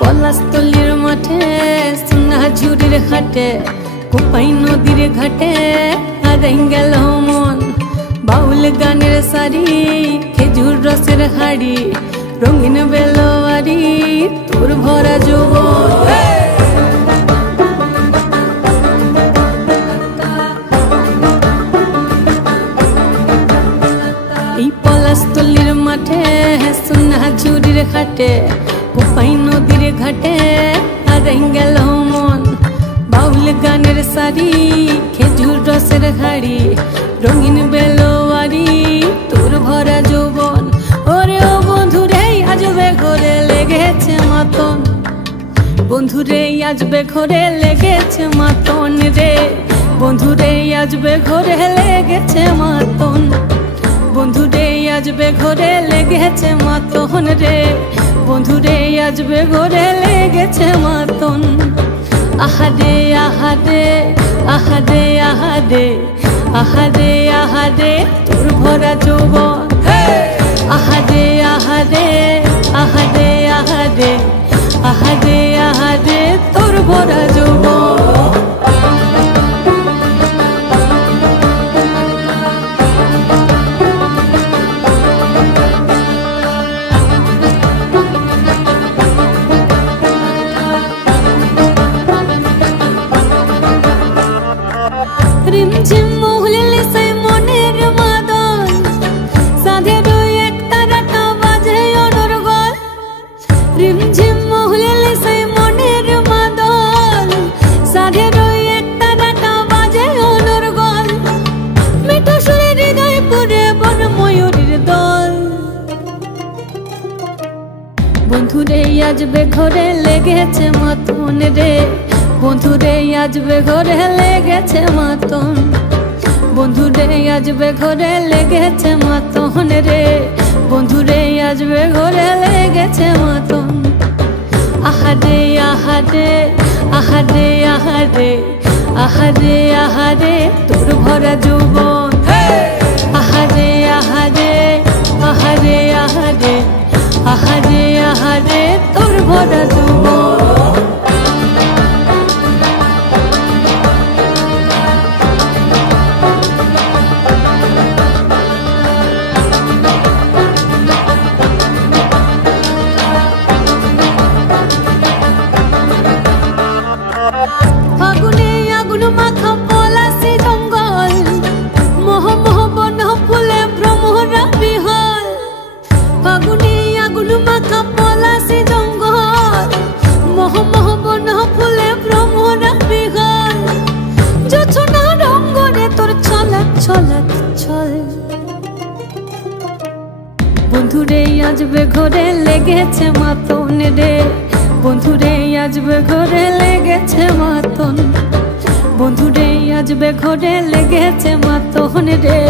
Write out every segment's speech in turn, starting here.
পলাশতলির মাঠে সোনাঝুরির ঘাটে কোপাই নদীর ঘাটে হারাই গেল মন বাউল গানের শাড়ি খেজুর রসের হাড়ি রঙিন বেলোয়ারি তোর ভরা যৌবন এই পলাশতলির মাঠে সোনাঝুরির ঘাটে কোপাই নদীর ঘাটে হারাই গেল মন বাউল গানের শাড়ি খেজুর রসের হাড়ি রঙিন বেলোয়ারি তোর ভরা যৌবন ওরে ও বন্ধুরে আজবে ঘরে লেগেছে মাতন বন্ধুরে আজবে ঘরে লেগেছে মাতন রে বন্ধুরে আজবে ঘরে লেগেছে মাতন বন্ধুরে আজবে ঘরে লেগেছে মাতন রে বন্ধুরে আজবে ঘরে লেগেছে মাতন আহারে আহারে আহারে আহারে আহারে আহারে তোর ভরা যৌবন আহারে আহারে আহারে আহারে আহারে আহারে তোর ভরা যৌবন রিমঝিম মহুলে সেই মনের মাদল সাধের এক তারাটা বাজে অনর্গল রিমঝিম মহুলে সেই মনের মাদল সাধের এক তারাটা বাজে অনর্গল মিঠো সুরে হৃদয় পুরে বন ময়ূরীর দল বন্ধুরে আজবে ঘরে লেগেছে মাতন রে বন্ধুরে আজবে ঘরে লেগেছে মাতন বন্ধুরে আজবে ঘরে লেগেছে মাতন রে বন্ধুরে আজবে ঘরে লেগেছে মাতন আহারে আহারে আহারে আহারে আহারে আহারে তোর ভরা যৌবন আহারে আহারে আহারে আহারে আহারে আহারে তোর ভরা যৌবন ফাগুনে আগুন মাখা পলাশি জঙ্গল মোহ মোহ বন ফুলে ভ্রমরা বিহল ফাগুনে আগুন মাখা পলাশি জঙ্গল মোহ মোহ বন ফুলে ভ্রমরা বিহল জোছনা রঙ্গনে তোর ছলক ছলক ছল বন্ধুরে আজবে ঘরে লেগেছে মাতন রে বন্ধুরে আজবে ঘরে লেগেছে মাতন বন্ধুরে আজবে ঘরে লেগেছে মাতন রে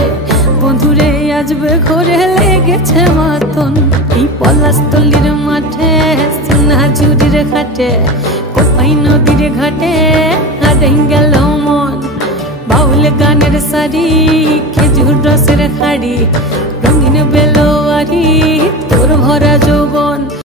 বন্ধুরে আজবে ঘরে লেগেছে মাতন এই পলাশতলির মাঠে সোনাঝুরির ঘাটে কোপাই নদীর ঘাটে হারাই গেল মন বাউল গানের শাড়ি খেজুর রসের হাড়ি রঙিন বেলোয়ারি তোর ভরা